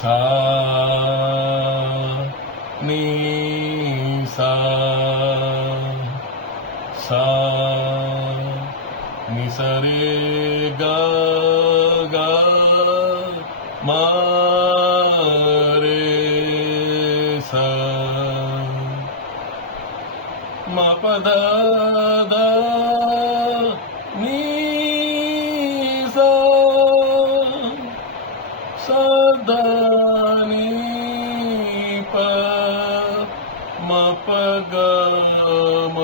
सा नी सा सा नि सा रे गा गा मा रे सा मा प धा धा नी सा सा धा नी प म प ग म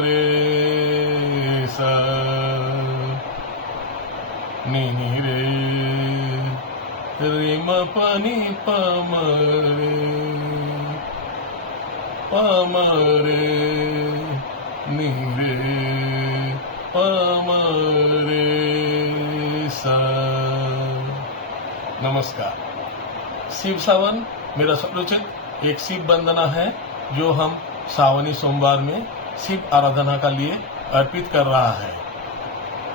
रे सा नी नी रे रे म प नि प म रे प म रे नी रे प म रे सा। नमस्कार। शिव सावन मेरा स्वरोचित एक शिव वंदना है जो हम सावनी सोमवार में शिव आराधना का लिए अर्पित कर रहा है।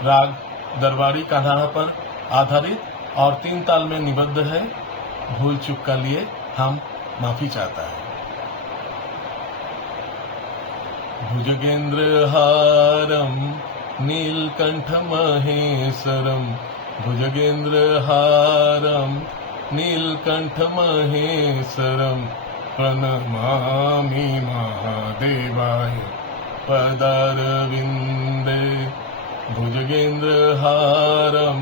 राग दरबारी कान्हा पर आधारित और 3 ताल में निबद्ध है। भूल चूक का लिए हम माफी चाहता है। भुजगेंद्रहारम नीलकंठमहेश्वरम भुजगेंद्रहारम नीलकंठमहेश्वरम प्रणमामि महादेवाय पदारविंदे। भुजगेंद्रहारम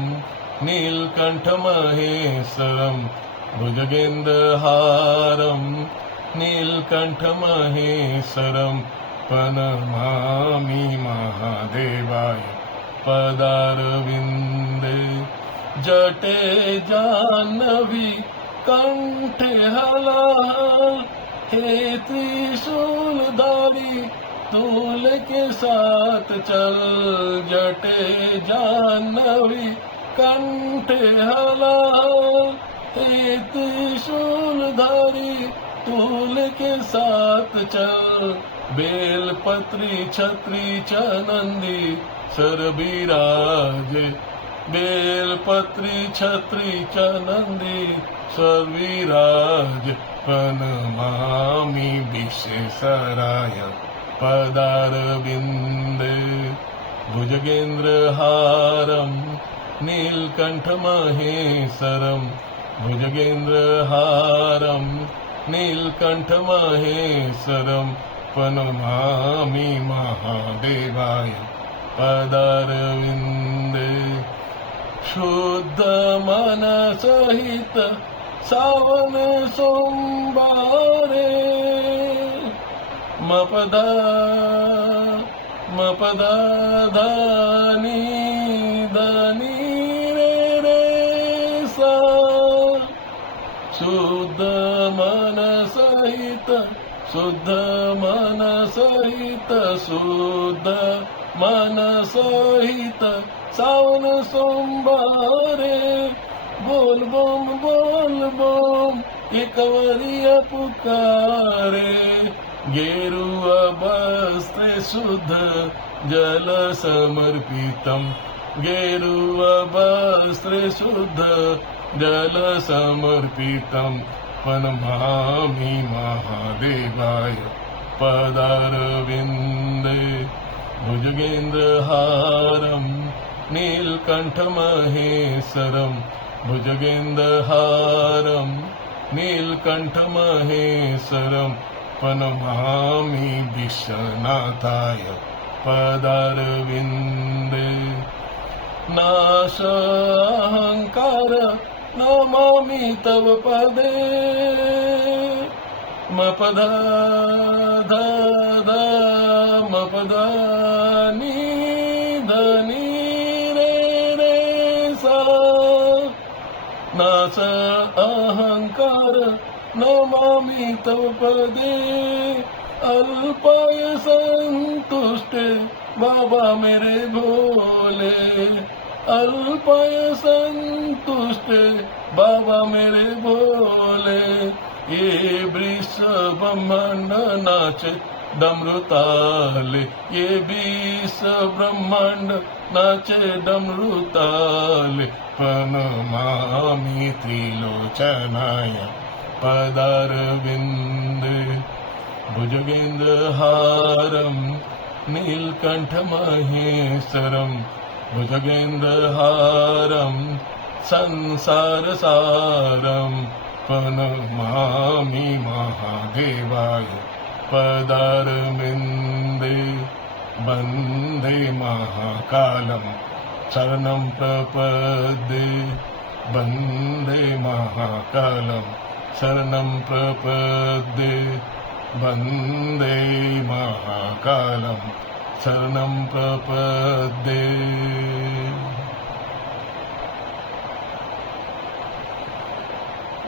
नीलकंठमहेश्वरम भुजगेंद्रहारम नीलकंठमहेश्वरम प्रणमामि महादेवाय पदारविंदे। जटे जाह्नवी कंठे हलाल हे त्रिशूलधारी तूल के साथ चल। जटे जाह्नवी कंठे हलाल हे त्रिशूलधारी तूल के साथ चल। बेलपत्री छत्री चनंदी सर विराज बेलपत्री छत्री चनंदी सर विराज प्रणमामि विश्वेश्वराय पदारविंदे। भुजगेंद्रहारम नीलकंठमहेश्वरम भुजगेंद्रहारम नीलकंठमहेश्वरम प्रणमामि महादेवाय पदारविंदे। शुद्ध मन सहित सावन सोमवारे मपदा मपदा धानी धनी रे रे सा। शुद्ध मन सहित शुद्ध मन सहित शुद्ध मन सहित सावन सोमवारे बोल बम एक वरिया पुकारे। गेरुआ वस्त्र शुद्ध जल समर्पितम गेरुआ वस्त्र शुद्ध जल समर्पितम प्रणमामि महादेवाय पदारविंदे। भुजगेंद्रहारम नीलकंठमहेश्वरम भुजगेंद्रहारम नीलकंठमहेश्वरम प्रणमामि विश्वनाथाय पदारविंदे। नाश अहंकार नमामि तव पदे मपदा धा धा मपदा नी धनी रे रे सा। नाश अहंकार नमामि तव पदे अल्पाय संतुष्टे बाबा मेरे भोले। अल्पाय संतुष्टे बाबा मेरे भोले। ये वृषभ ब्रह्मांड नाचे डमरू ताले, ये 20 ब्रह्मांड नाचे डमरू ताले, प्रणमामि त्रिलोचनाय पदारविन्दे, भुजगेन्द्रहारं नीलकण्ठमहेश्वरं, भुजगेन्द्रहारं संसारसारं, प्रणमामि महादेवाय पदारविन्दे, वन्दे महाकालं शरणं प्रपद्ये, वन्दे महाकालं शरणं प्रपद्ये, वन्दे महाकालं शरणं प्रपद्ये।